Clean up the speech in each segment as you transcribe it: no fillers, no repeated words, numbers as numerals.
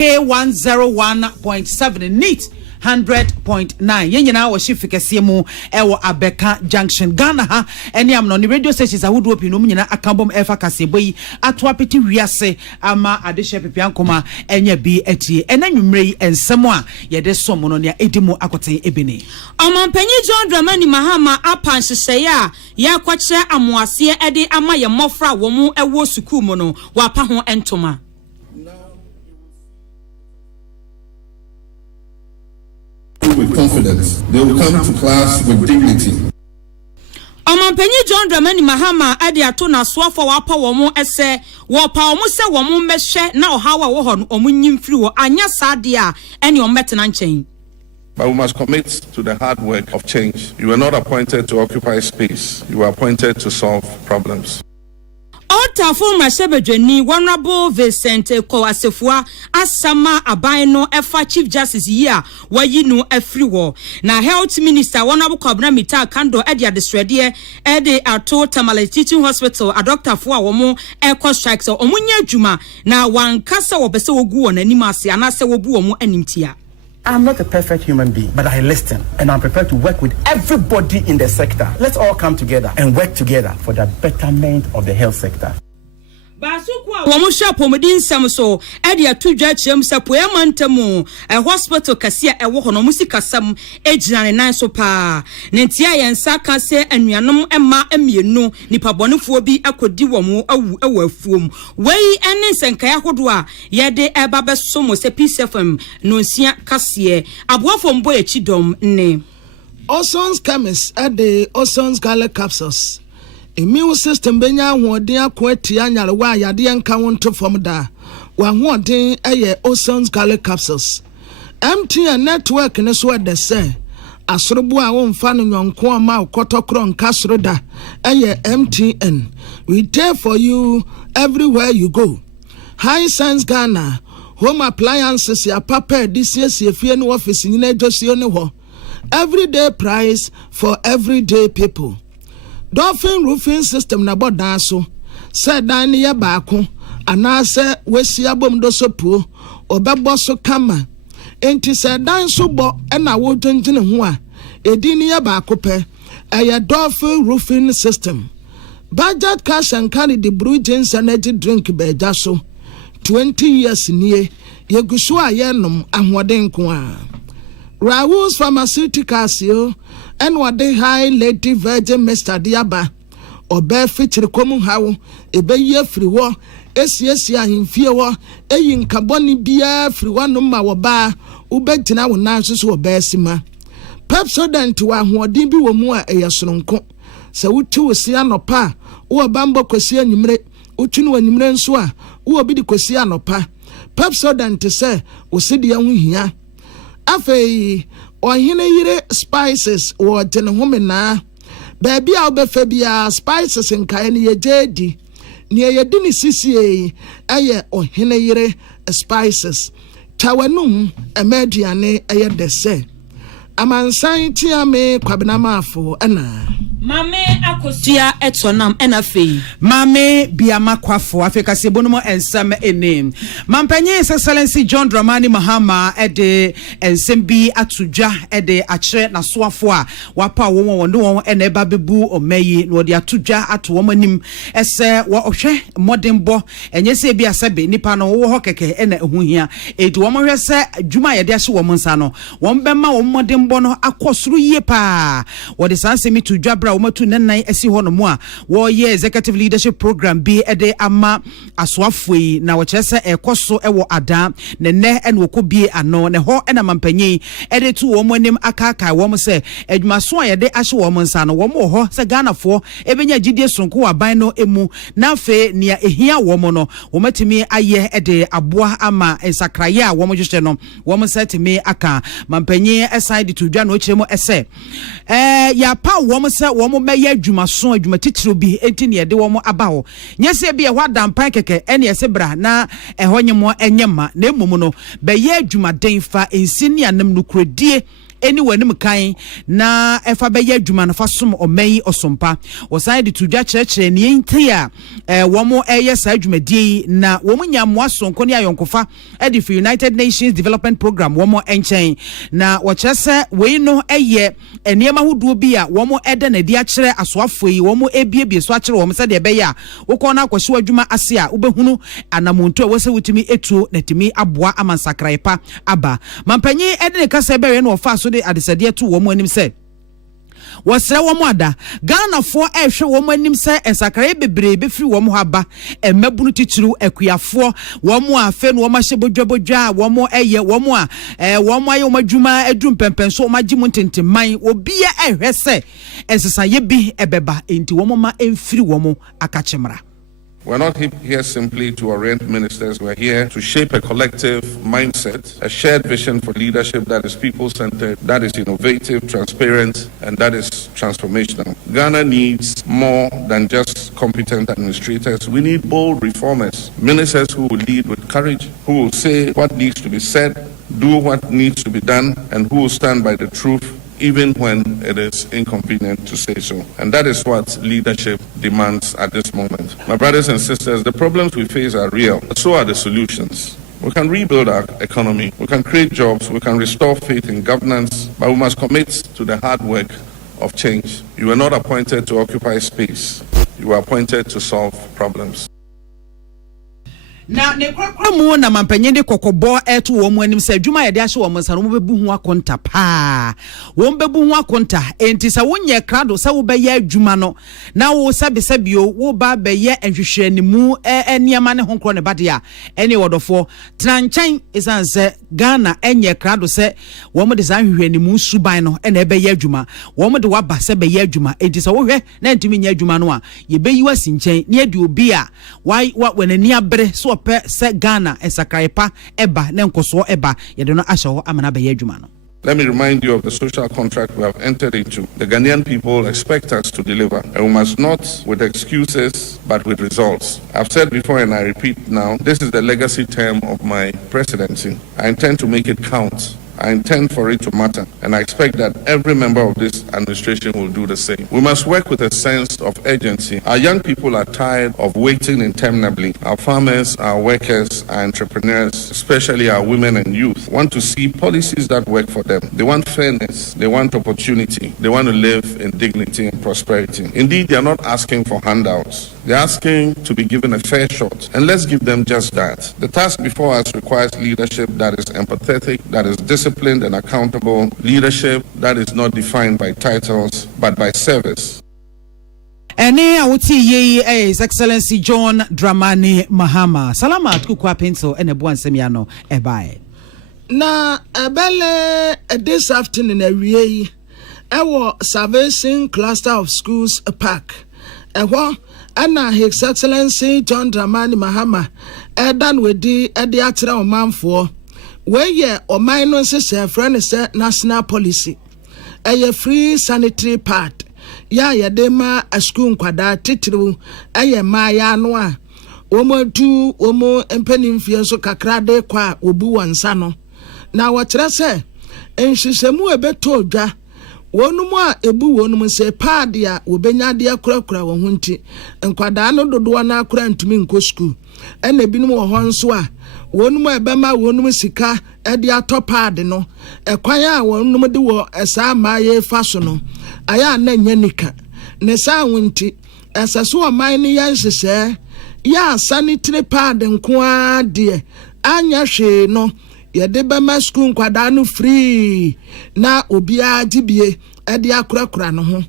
101.7 NEAT 100.9 yenyina wo shifikesie mu ewo Abeka Junction Ghana ha eni amno ni radio stations ahudu opi no nyina akambom efa kasebo yi ato apeti wiase ama adehye pepiankoma enye bi etie enanwumrei ensemo a yede somo no ne edimu akoten ebene Omampanyi John Dramani Mahama apan hyehyeye a ya kwache amoase ede ama ye mofra wo mu ewo suku mu no wapa ho entoma with confidence. They will come to class with dignity. Omampanyi John Dramani Mahama ade ato na soafo wapa wo mu ese wo pa wo mu se wo mu mehwe na ohawa wo ho no omunyimfiri wo anya saade a ene ombetena nchen. But we must commit to the hard work of change. You were not appointed to occupy space. You were appointed to solve problems. Ota former Sebedweni Honorable Vincent Kowasefua asama abaino efa Chief Justice year wayi no afriwo na Health Minister Honorable Kwabena Mita Kando edi adesrede edi ato Tamale Teaching Hospital a doctor fo a womo eco strike so omunya adwuma na wankasa wobese wogu won anim ase anase wobu womo animtia. I'm not a perfect human being, but I listen and I'm prepared to work with everybody in the sector. Let's all come together and work together for the betterment of the health sector. Basukwa womo shapo medin sam so ede atudwa chiem sapo emantamu hospital kase ewo hono musikasam ejina ne nan so pa nentia yensa kase anuanom emma emienu nipabonefo bi akodi womo awu afuom wei ene senkaya hodo a yede eba besomo se PCFM no nsia kase aboafo mbo echidom ne Oson's chemist at the Oson's Gala capsules. Immune system benya hoden akwati anyare wa yade enka wonto from da wa hoden eye Oson's Gala capsules MTN network ne so de say asorobo a wonfa no nyonko ama ukotokro nka soro da eye MTN we there for you everywhere you go. High Sense Ghana home appliances ya papa this year fie no office nyina dosio ne ho everyday price for everyday people. Dolphin roofing system na boda so said dan ye baako anase wesi abom do sopuo obebo so kama enti said dan so bo na wo dwendwene ho a edini ye baako pe eye Dolphin roofing system budget cash and carry the brew jeans energy drink beja so 20 years nie yegusu a ye nom ahoden ko a Raoul's Pharmaceuticals yo and what they high lady virgin Mr. Diaba or bear feature common how a bay year free war SCSI in fear war a in carboni beer free one no ma bar ubetina will nurses or bear sima. Pepsodent to our who dimbi were more a yasronco. So we two see an opa or bambo cosia numre uchinu and numrensua or be the cosia no pa. Pepsodent to say or see the young here. Afe ohine yire spices wo tene homena baby a obefa bia spices nkae ne yejedi ne yedi ne sisie eye ohine yire spices tawanum emediane eye dese amansan tiame Kwabena Mafo ana Mame akosua etonam enafe Mame biama kwafo Africa sebono ensam enem Mampanyi Excellency John Dramani Mahama ede ensembi atudwa ede akire na soafo a wapa won eneba bebu omeyi no de atudwa ato womanim ese wo ohwe modembo enye se bia sebe nipa no wo ho keke ena ehuhia edi wo mohwe se adwuma yede ahye wo nsa no wo bemma wo modembo no akosuru yie pa wo de sansemi tudwa womatu nannan esi hono mu a wo ye executive leadership program bi ede ama asoafoi na wo kyerese ekoso ewo ada ne ne ene wokobie ano ne ho ena mampanyi ede tu wo monim akaka wo mo se adwumaso a yede ahye wo mo nsa no wo mo ho se Ghana fo ebenya gidie sonko aban no emu na fe nia ehia wo mo no wo matimi aye ede aboa ama ensakraye a wo mo hwehwe no wo mo setimi aka mampanyi aside to dwa no kyeremo ese ya pa wo mo se wo mo meye adwumaso adwuma titiro bi enti ne yede wo mo aba ho nyese bi e hwa dampan keke ene ese bra na ehonyemo enyema na emum no be ye adwuma den fa ensi ne anam no kurodie anywhere nim kan na efa be ye adwuma no fa som omayi osompa wosan de tudwa kyerɛkyerɛ ne ntia womo eye sa adwumadie na womo nyamwa sonko ne ayonkofa e for United Nations Development Program womo enchen na wo kyerɛ we no eye eniema hodo bi a womo ede na di akyerɛ asoafo yi womo ebiebie so akyerɛ womo sɛ de be ya wokɔ na akwahye adwuma ase a wobehunu anamonto a wose wutimi etuo na timi aboa amansakraipa aba mampanyi ede ne kasa be no ofa so de adesade to womo anim sɛ wasra womo ada Ghana fo ehwe womo anim sɛ ensakrai bebre be firi womo haba emabunu tituru akuafo womo afe no womo hye bodwabodwa womo eye womo a womo aye womo adwuma adum pempenso womo agye muntenteman obi ehwe sɛ ensesaye bi ebeba enti womo ma emfiri womo akachemra. We're not here simply to orient ministers. We're here to shape a collective mindset, a shared vision for leadership that is people-centered, that is innovative, transparent, and that is transformational. Ghana needs more than just competent administrators. We need bold reformers, ministers who will lead with courage, who will say what needs to be said, do what needs to be done, and who will stand by the truth even when it is inconvenient to say so. And that is what leadership demands at this moment. My brothers and sisters, the problems we face are real, but so are the solutions. We can rebuild our economy, we can create jobs, we can restore faith in governance, but we must commit to the hard work of change. You were not appointed to occupy space, you were appointed to solve problems. Na ne kwakwa mu na mampanyin de kokobo eto wo mu anim sɛ adwuma yɛ de ahye wo msa no mo bebu hu akonta pa wo bebu hu akonta enti sɛ wonyɛ krado sɛ wo bɛyɛ adwuma no na wo sabisabio wo ba bɛyɛ nhwehwɛ ne mu eniema ne honkro ne bade a ene wodofo trankyɛn esan sɛ Ghana enye krado sɛ wo mo de san hwehwɛ ne mu suban no ene bɛyɛ adwuma wo mo de waba sɛ bɛyɛ adwuma enti sɛ wo hwɛ na ntimi nya adwuma no a ye bɛyi wasi nkyɛn ne ade obi a why wanani abere so se Ghana esakraipa eba ne nkoso eba yede no ahye ho amana be adwuma no. Let me remind you of the social contract we have entered into. The Ghanaian people expect us to deliver, and we must not with excuses, but with results. I've said before and I repeat now, this is the legacy term of my presidency. I intend to make it count. I intend for it to matter, and I expect that every member of this administration will do the same. We must work with a sense of urgency. Our young people are tired of waiting interminably. Our farmers, our workers, our entrepreneurs, especially our women and youth, want to see policies that work for them. They want fairness, they want opportunity, they want to live in dignity and prosperity. Indeed, they are not asking for handouts. They're asking to be given a fair shot, and let's give them just that. The task before us requires leadership that is empathetic, that is disciplined and accountable, leadership that is not defined by titles but by service. Ene awuti ye His Excellency John Dramani Mahama. Salamat kukwa pencil ene buan semiano ebae. Na ebele this afternoon ewie ewo Salvation Cluster of Schools Park. Ewo ana His Excellency John Dramani Mahama edan wedi ede atra omanfo weye oman no se friend say national policy eye free sanitary pad ya yedema a school nkwada titru eye maya no a omodu omo empanimfie so kakra de kwa obu wansa no na wo kire se enhyehyemu ebeto odwa wonum a ebu wonum se pad ya obenya de akurakura wo hunti nkwada no dodo na akura ntumi nko school ene binum wo hon so a wonum ebema wonum sika ede atopad no ekwan a wonum de wo esa maaye fa so no aya na nya nika ne sa wonti esaso o man ne yanhyehyɛ ya sanitary pad nko a de anya hwe no yede bema school nkwada no free na obia dibie ede akurakura no ho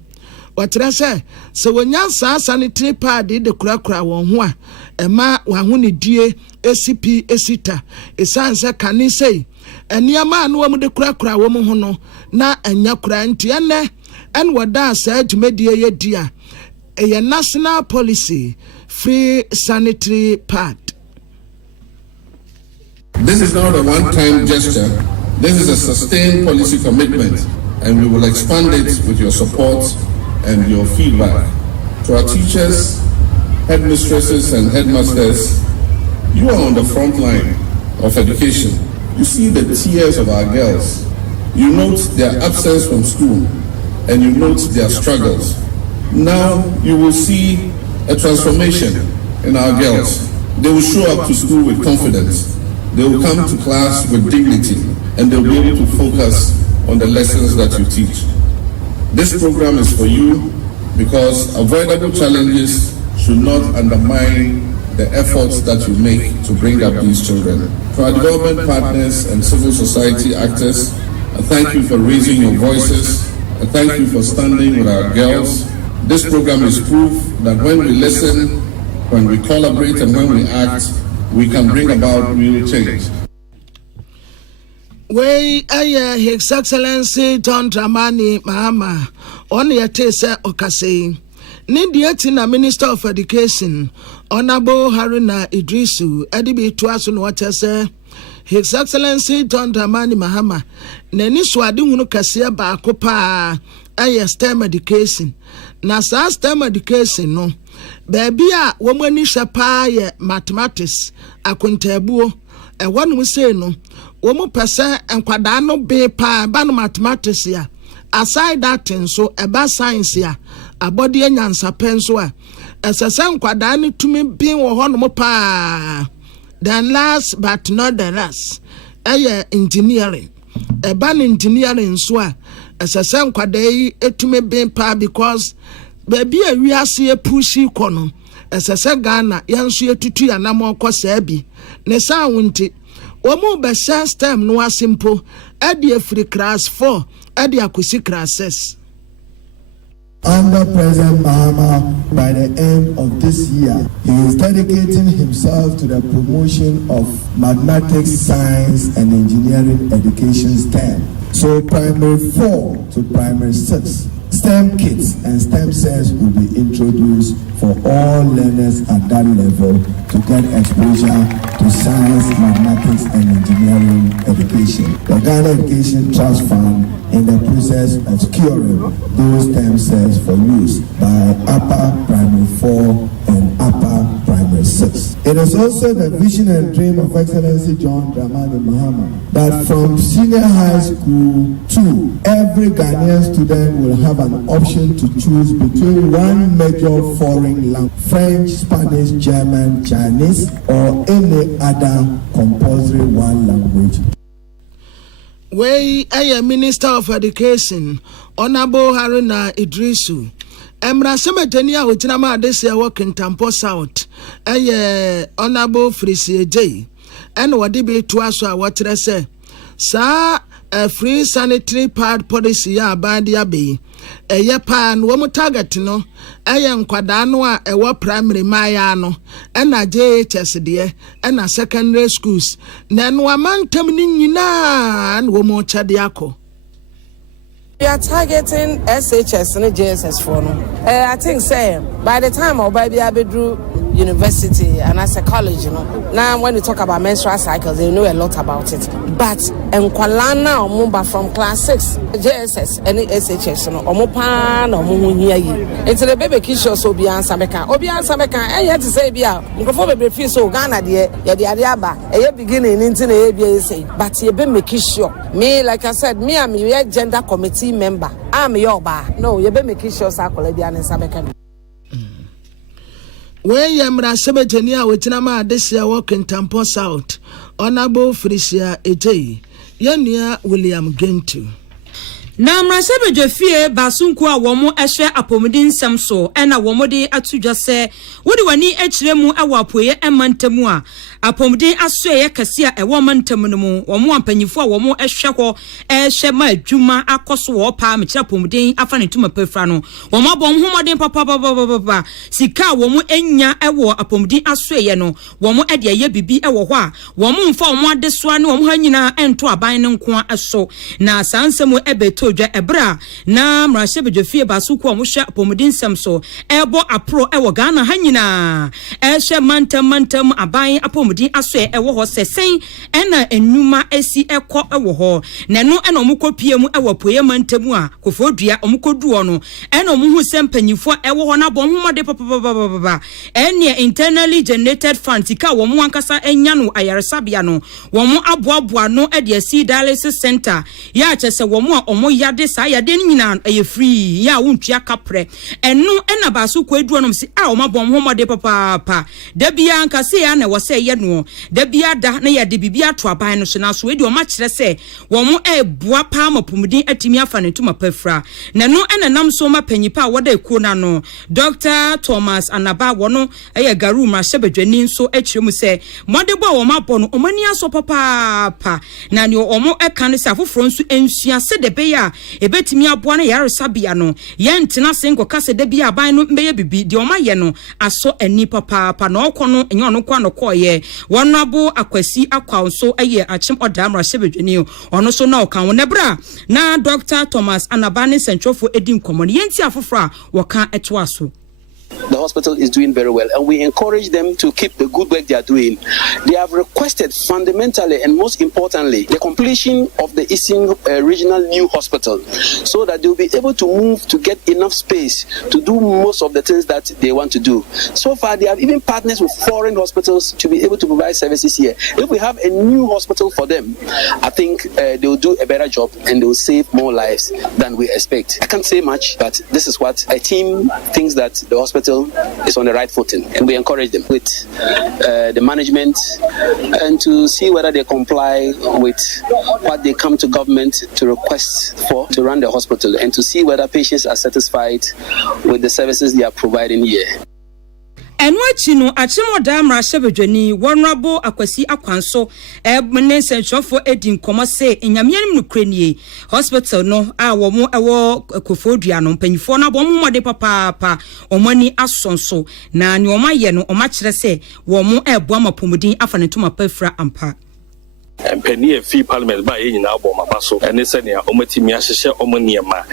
wakyerɛ sɛ wonya saa sanitary pad de kurakura wɔn ho a ɛma wɔn ho ne die ACP esita esanse kanisei eniama no wɔn de kurakura wɔn ho no na enya kura nti ene en wada sa dwumadie ye dia a national policy free sanitary pad. This is not a one-time gesture. This is a sustained policy commitment, and we will expand it with your support and your feedback. To our teachers, headmistresses and headmasters, you are on the front line of education. You see the tears of our girls. You note their absence from school and you note their struggles. Now you will see a transformation in our girls. They will show up to school with confidence. They will come to class with dignity, and they'll be able to focus on the lessons that you teach. This program is for you because avoidable challenges should not undermine the efforts that you make to bring up these children. To our development partners and civil society actors, I thank you for raising your voices. I thank you for standing with our girls. This program is proof that when we listen, when we collaborate, and when we act, we can bring about real change. His Excellency John Dramani Mahama on Yatesa Okase. Nidiatina Minister of Education, Honorable Haruna Idrisu, Edibi Tuasun Watese. His Excellency John Dramani Mahama, Neni Swadi Munukasia Bakopa, STEM education. Nasa STEM education, no. Baby, woman is a pie mathematics, a quintabuo, and one we say no. Woman person and quadano be pa ban mathematics ya. Aside that, and so about science ya, a body and answer pensua. As a son quadani to me being one more pa. Then last but not the last, engineering. A ban engineering swa. As a son quadai to me being pa because baby we are see a pushy corner. As a son Ghana, yansu tutu ya namo kosebi. Nesa winti. Omo be STEM no simple. Edi free class 4. Edi akusi class 6. Under President Mahama, by the end of this year, he is dedicating himself to the promotion of mathematics, science, and engineering education STEM. So primary 4 to primary 6, STEM kits and STEM sets will be introduced for all learners at that level to get exposure to science, mathematics, and engineering education. The Ghana Education Trust Fund in the process of securing those STEM sets for use by upper primary 4 and upper primary 6. It is also the vision and dream of Excellency John Dramani Mahama that from senior high school to every Ghanaian student will have an option to choose between one major foreign language, French, Spanish, German, Chinese, or any other compulsory one language. Minister of Education, Honorable Haruna Idrisu. Emra Semetania Utinama Adesia work in Tampo South. Honorable Frisi J. And what did be to us what I say? Sir, a free sanitary pad policy ya bandia be. Pan woman target no. Nkwadano a wa primary mayano. And a JHS dear. And a secondary schools. Nan wa man terminina and woman chadiako. We are targeting SHS and JSS for no. I think say by the time our baby Abedru University and as a college, you know. Now when we talk about menstrual cycles, they know a lot about it. But Nkwalana or Mumba from class 6, JSS and SHS, no, or Mopan or Muhi. It's the baby kisho so be answer meka. Obian Sameka, and you have to say bia, Microphone be free so Ghana dear, Yadiaba, a beginning into the ABA, but you be kisho. Me, like I said, me, I'm your gender committee member. I'm your bar. No, you be kisho Sakoladian and Sameka. When Yamra Sebetania Witinama Adesia walk in Tampo South, Honorable Frisia Ejay, Yania William Gentu. Na mrasebe jefie basunku a womo ehwe apomudin nsem so ena womode atudwa se wodi wani echiremu awo apoye emantamu a apomudin asoye kase a ewo mantamu no mu womo ampanyifo a womo ehwe ho ehwe ma adwuma akoso wo pa mekira apomudin afa ne tuma pefra no womo abom homodin papa sika womo enya ewo apomudin asoye no womo ede ye bibi ewo ho a womo mfa womo adesoa ne womo hanyina ento aban ne nko aso na sansemu ebeto dwa ebra na mrashe bejofie basuku a mohwa apomudin sem so ebo apro ewo Ghana hanyina ehwe mantam aban apomudin pomudin aso ewo ho sesen ena enuma esi ekọ ewo ho na no ena omukopie mu ewo poyema ntemu a kofodua omukoduo no ena omuhu sempanyifo ewo ho na bo homode papa ene internally generated funds ka wo mu ankasa enya no ayaresabia no wo mu aboaboa no e de asi dialysis center ya chese wo mu a omo yade sa yade nyina eye free ya wontua kapre eno ena baso kwaduo no si a omo bo homode papa da bia nkase ya na wo se ye no da bia da na ya de bibia to aban no so na so e de o ma kire se wo mu e boa pa mapumudin atimi afa ne tuma pafra na no ena nam so ma panyipa woda ekuo na no Dr. Thomas Anaba wono eye garu ma sebedwani so akiremu se mode bo wo mabɔ no omani aso papa na ne omo eka ne se afoforo nso ensua se de be ya ebetimi aboa na yare sabia no ye ntena se nkoka se de bia aban no mbeye bibi de oma ye no aso ani papa na okɔ no enye ono kwa no kɔye wonabo akwasi akwa so eye achim odamra sebedwani ono so na oka wo nebra na Dr. Thomas Anaba ne sentrofo edi nkomo ne yenti afoforo a woka eto aso. The hospital is doing very well, and we encourage them to keep the good work they are doing. They have requested fundamentally and most importantly the completion of the Eastern Regional New Hospital so that they'll be able to move to get enough space to do most of the things that they want to do. So far, they have even partners with foreign hospitals to be able to provide services here. If we have a new hospital for them, I think they will do a better job and they will save more lives than we expect. I can't say much, but this is what a team thinks that the hospital is on the right footing, and we encourage them with the management and to see whether they comply with what they come to government to request for to run the hospital, and to see whether patients are satisfied with the services they are providing here. Enwachi no achimoda mra sebedwani wonrabo akwasi akwanso mene sentrofo edi nkomo se enyamianim no krenie hospital no a wo mu ewo kofodua no mpanyifo na bo mu mode papa omani asonso na ne omaye no omachire se wo mu ebo amapomudin afa ne tuma pafra ampa penny fee parliament by in our Mabaso, and it's any omatimi ashe omoniema.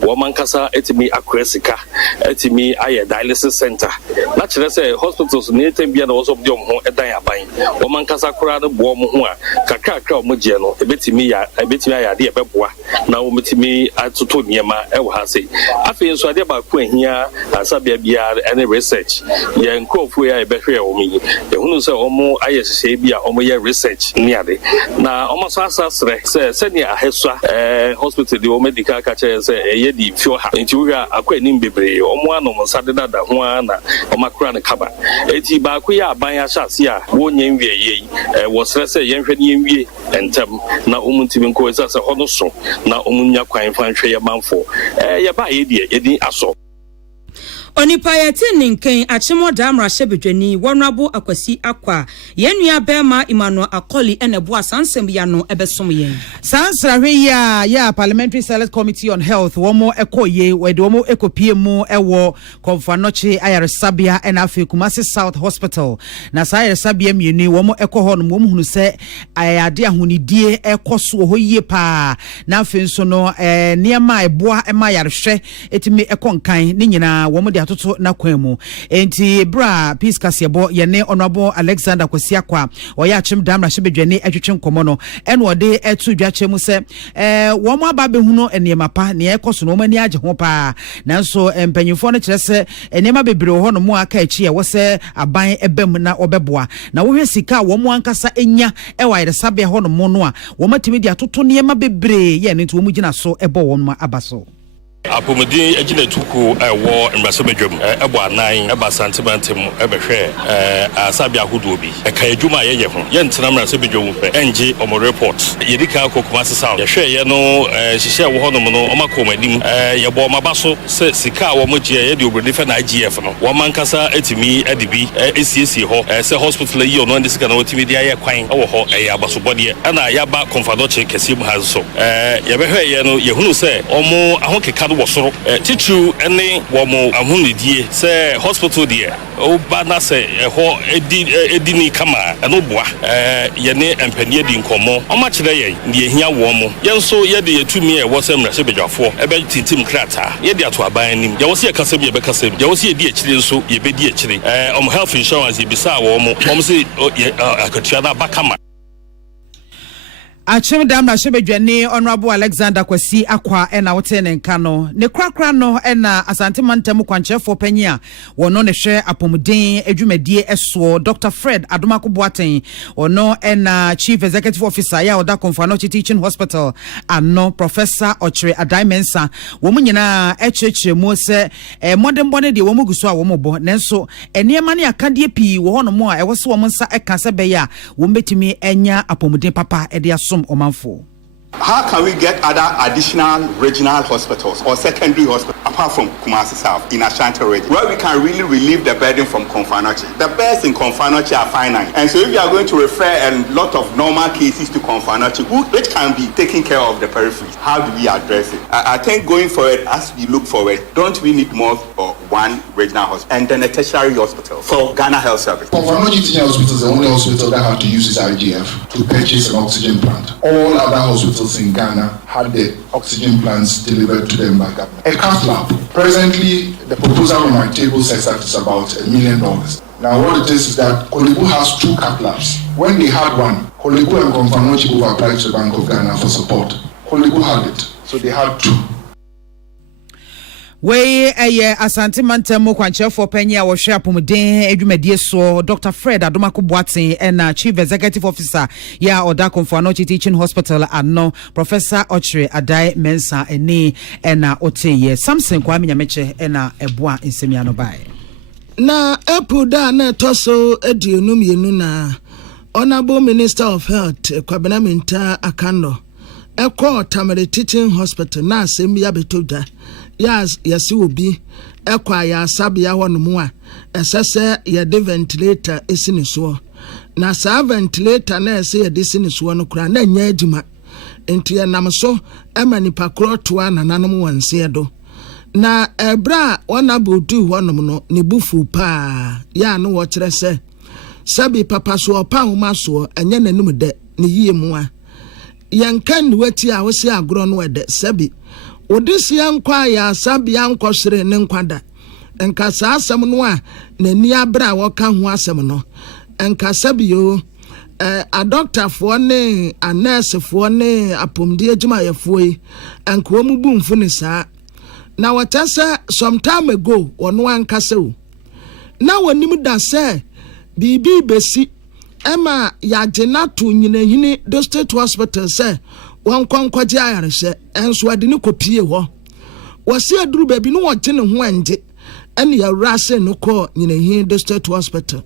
Womankasa etimi akwesika, etimi aye dialysis center. Naturally say hospitals near Tembian also of Jom a diabine. Womankasa crowd warm hua, Kaka Mujano, a betimi idea bebwa, now omatimi atutoniema ewhasi. I feel so about Queen here, Sabia Bia, any research. Yan Kof where I better me. The Hunusa Omo Ayasabia Omoya research. Na almost asasre senior heswa hospital the medical catcher say ye di fio ha nti we akwanim bebre omo ano mo sadeda da ho ana omakura ne kaba eti ba ko ya ban asase a wonye nwie ye wo srese ye nhwe ne nwie entem na omuntimi nko esase ho no so na omunya kwan fa nhwe ye manfo ye ba ye di aso Onipa yeti nken achimoda mra sebedwani wonrabo akwasi akwa yenua bema Emmanuel Akoli enebo asansem ya no ebesom yen sansra hwe ya Parliamentary Select Committee on Health womo ekoye wede womo ekopie mu ewo konfanoche ayaresabia enafe Kumasi South Hospital na sa ayaresabia mieni womo ekoho no womo hunu se ayade ahonidie ekoso ho yie pa na afi nso no niema eboa ema yarehwe etimi ekonkan ne nyina womo de atoto na kwemu enti bra peace kasebo yene honorable Alexander Kwasiakwa oya achim damra shebedwane atwetwe nkomo no ene ode etu dwache mu se wo mo aba be hunu eniema pa ne ekoso no mani age ho pa nanso mpanyimfo no kire se eniema bebre ho no mu aka achi e wo se aban ebem na obeboa na wo hwe sika wo mo ankasa enya e wa ire sabe ho no mu no a wo matimi di atoto niema bebre ye ne nti wo mu gina so ebo wo ma abaso Apomedi ejina tuku ewo mrasomedwam ebo anan eba santimentem ebehwe asabia hudu obi ka adwuma ye ho ye ntena mrasomedwam pe enje omo report yedika Kumasi South ye hwe ye no hihye wo honom no omakomadim ye bo mabaso se sika wo mogie ye de obrodi fe na IGF no wo mankasa etimi adibi esiesi ho se hospital yi ono ndi sika na otimi dia ye kwan wo ho ye abasobode na ya ba konfadoche kese mu hazo ye behwe ye no ye hunu se omo ahokeka soro titru ene wo mo ahunidie say hospital there o ba na say ho edi ni kama eno boa ye ne empanie di nkomo o ma kire ye ne ehia wo mo ye nso ye de yetumi e wo sem rase bedwafo e be tintim krata ye de ato aban nim ye wo se ye kasa bi ye be kasa ye wo se ye di akire nso ye be di akire health insurance ye bisa wo mo se akatua na bakama Achim dam na shebedwane Honorable Alexander Kwasi Akwa ena wote ne nka no ne krakra no ena Asante Mantam kwanchefo panyi a wono ne hwe apomuden adwumadie eso Dr. Fred Adomako Boateng wono ena Chief Executive Officer ya Oda Konfanochi Teaching Hospital ano Professor Ochre Adaimensa wo munyina echechemu se modern bone de wo muguso a wo mobo nenso enema ne akade pi wo hono mo a ewo se wo nsa eka se be ya wo mbetimi enya apomuden papa e de aso Omanfo. How can we get other additional regional hospitals or secondary hospitals apart from Kumasi South in Ashanti region where we can really relieve the burden from Konfanochi? The beds in Konfanochi are finite, and so if you are going to refer a lot of normal cases to Konfanochi, which can be taking care of the periphery, how do we address it? I think going forward, as we look forward, don't we need more or one regional hospital and then a tertiary hospital for Ghana Health Service? Konfanochi Teaching Hospital is the only hospital that had to use its IGF to purchase an oxygen plant. All other hospitals in Ghana had the oxygen plants delivered to them by government. A cath lab. Presently, the proposal on my table says that it's about $1 million. Now, what it is that Kolebu has 2 cath labs. When they had one, Kolebu and Konfanochi both applied to the Bank of Ghana for support. Kolebu had it, so they had 2. We Asante Mantam kwanchefo panyi a wo hwe apomuden adwumadie so Dr. Fred Adomako Boateng and Chief Executive Officer ya Oda Konfanochi Teaching Hospital ano Professor Ochre Adai Mensa eni ena oteye Samson Kwame Nyameche ena eboa nsemi ano bai na epuda na toso edionu mienu na Honorable Minister of Health Kwabena Minta Akan ekọ Tamale Teaching Hospital na asemi ya betoda yes obi ekwa ya sabia hono a esese ye de ventilator esini so na sa ventilator na ese ye de esini so no kura na nya adwuma enti ye nam so emani pakro toa na nanom wanse do na ebra wana bodu hono no ne bufu pa ya no wo kire se sabi papa so opa homa so enye nanum de ne yie mu a yankan wati a wo se agro no wede sabi Odisia nkwa ya sabia nkosere ne nkwada enka sa asem no a nani abra woka ho asem no enka sabio a doctor fo ne a nurse fo ne apomdi adwuma yefo yi enka wo mu bumfu ne saa na watasa some time ago wono ankase o na wonim da se bibi besi ema ya jenato nyinahini do state hospital se wan kwankwaje ayarehye enso ade ne kopie ho wose aduru baby no wote ne ho anje ene ya rase no ko nyinahin district hospital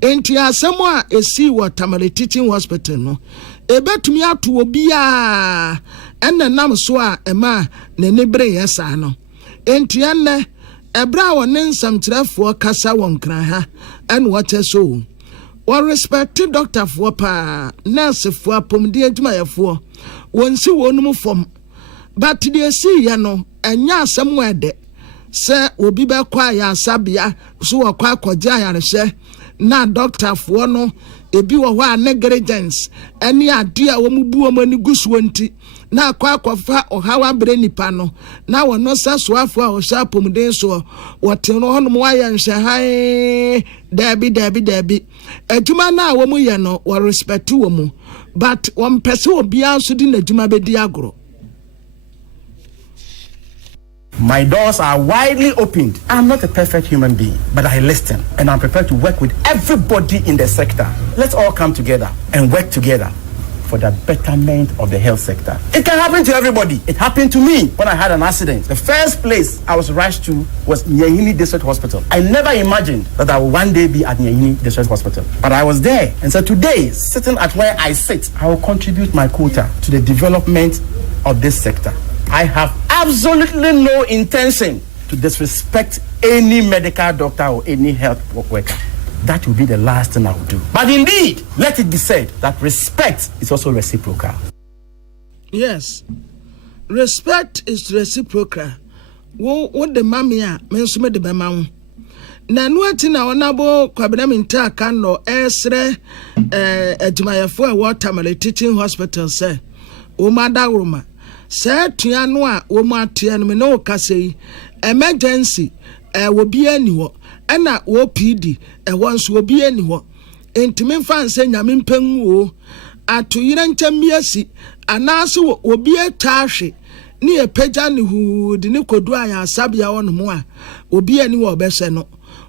enti asemo a esi wo Tamale Teaching Hospital no ebetumi ato obi a enne nam so a ema ne nebre yesa no enti enne ebra won nsam tirafo kasa won kran ha ene wote so we respect doctor for pa nurse for apomdi adwuma yefo wonsi wonum fom but they see ya no enya asem wede se obi be kwa ya sabia so wakwa akogya yarehye na doctor for no ebi wo ho a negligence eni ade a wo mubu o mani gusuo nti na akwa akwafa ohawa bre nipa no na wono sasoafo a o sha pomden so wote no hono mo aye nhye hai dabi adwuma na wo mu ye no wo respect wo mu but one person will be also in the Juma Bediagro. My doors are widely opened. I'm not a perfect human being, but I listen and I'm prepared to work with everybody in the sector. Let's all come together and work together for the betterment of the health sector. It can happen to everybody. It happened to me when I had an accident. The first place I was rushed to was Nyahini District Hospital. I never imagined that I would one day be at Nyahini District Hospital. But I was there. And so today, sitting at where I sit, I will contribute my quota to the development of this sector. I have absolutely no intention to disrespect any medical doctor or any health worker. That will be the last thing I will do. But indeed, let it be said that respect is also reciprocal. Yes, respect is reciprocal. wo de mami a me nso me de be ma wo na no ati na onabo kwabena minta aka no esre adwumayefo a Watermelon Teaching Hospital say wo ma da woroma say tua no a wo ma tua no me no kase emergency wo bia ni ho na wo PD wo nso wo bia ni ho entime fa nse nyame mpanwu ato yire ntam biasi anaso wo bia taahwe ni epeja ni hu de ni kodu aya sabia wono mu a obi ani wo bese no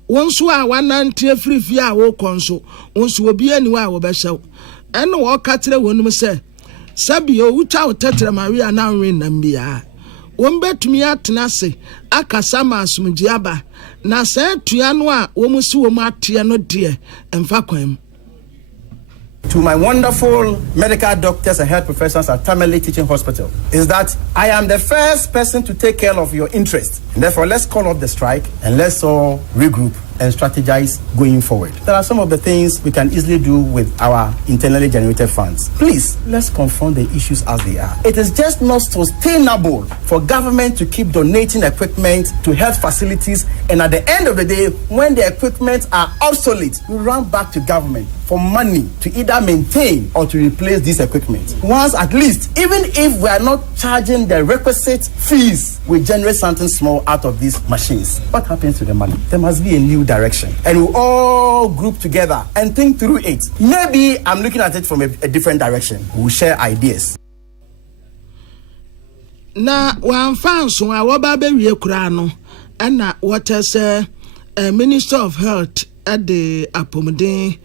wonso a wanante afirifi a wo konso wonso obi ani wa wo bese eno wo katere wonum se sabia wuta otetere maria na nwe nambia won betumi atena se akasa ma asumji aba na se tua no a wo musi wo mu atia no de emfa kwam. To my wonderful medical doctors and health professionals at Sanitary Teaching Hospital is that I am the first person to take care of your interests. And therefore, let's call off the strike and let's all regroup and strategize going forward. There are some of the things we can easily do with our internally generated funds. Please, let's confront the issues as they are. It is just not sustainable for government to keep donating equipment to health facilities, and at the end of the day, when the equipment are obsolete, we run back to government for money to either maintain or to replace this equipment. Once at least, even if we are not charging the requisite fees, we generate something small out of these machines. What happens to the money? There must be a new direction. And we all group together and think through it. Maybe I'm looking at it from a different direction. We'll share ideas. Na wan fanso a woba be wie kura no na what say Minister of Health at the apomden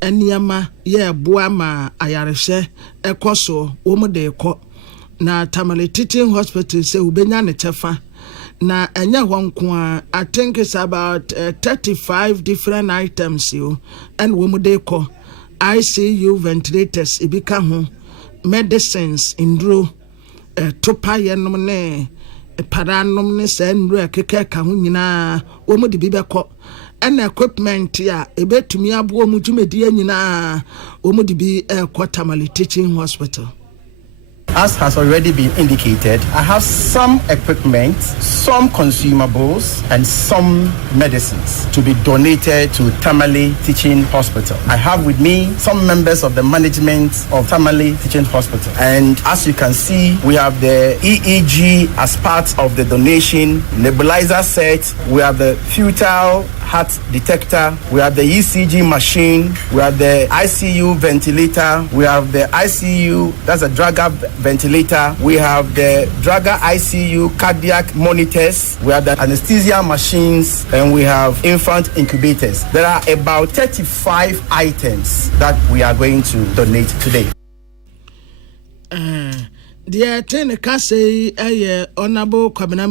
eniama ye boa ma ayareshe ekoso wo mu de ekọ na Sanitary Teaching Hospital say ubenya ne chefa na enya honko I think it's about 35 different items you and wo mu de ekọ ICU ventilators ibika ho medicines indro topa yenom ne paranom ne sendro akeka ka ho nyina wo mu de bibekọ and equipment ya ebetumi abo mu dwumedi nyina wo mu de bi Sanitary Teaching Hospital. As has already been indicated, I have some equipment, some consumables, and some medicines to be donated to Sanitary Teaching Hospital. I have with me some members of the management of Sanitary Teaching Hospital. And as you can see, we have the EEG as part of the donation, nebulizer set, we have the futile heart detector, we have the ECG machine, we have the ICU ventilator, we have the ICU, that's a drugger ventilator, we have the drugger ICU cardiac monitors, we have the anesthesia machines, and we have infant incubators. There are about 35 items that we are going to donate today. The ten kase honorable Kwabena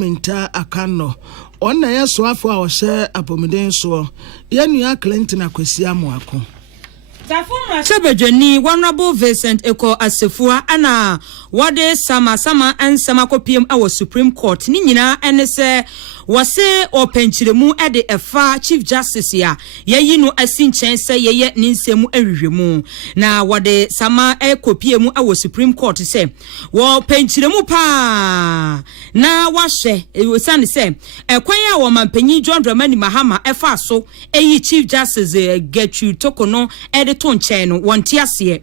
Akan no onna ya so afo a wo hye apomuden so ye nua Clinton akwasi amoako Sabajani Honorable Vincent Eko Asefua ana wade sama ensama kopiem awo Supreme Court ni nyina ene se wase openchiremu ede efa Chief Justice ya yeyi no asinchen se yeye ni nsemu ahwehwemu na wade sama kopiemu awo Supreme Court se wo penchiremu pa na wahye ewosane se ekwan ya wo mampanyi John Dramani Mahama efa so eyi Chief Justice Getru Tokono ede to nchen no wonte ase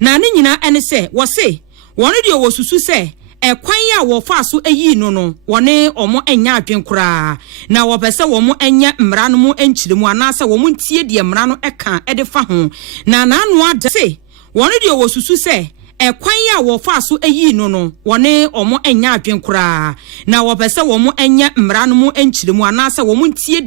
na ne nyina ene se wose wonu de wosusu se ekwan ya wo fa so eyi no wone omo enya adwen kura na wo pese wo mo enya mmra no mo enchiremu anasa wo mo ntie de mmra no eka ede fa ho na anu ada se wonu de wosusu se ekwan ya wo fa so eyi no wone omo enya adwen kura na wo pese wo mo enya mmra no mo enchiremu anasa wo mo ntie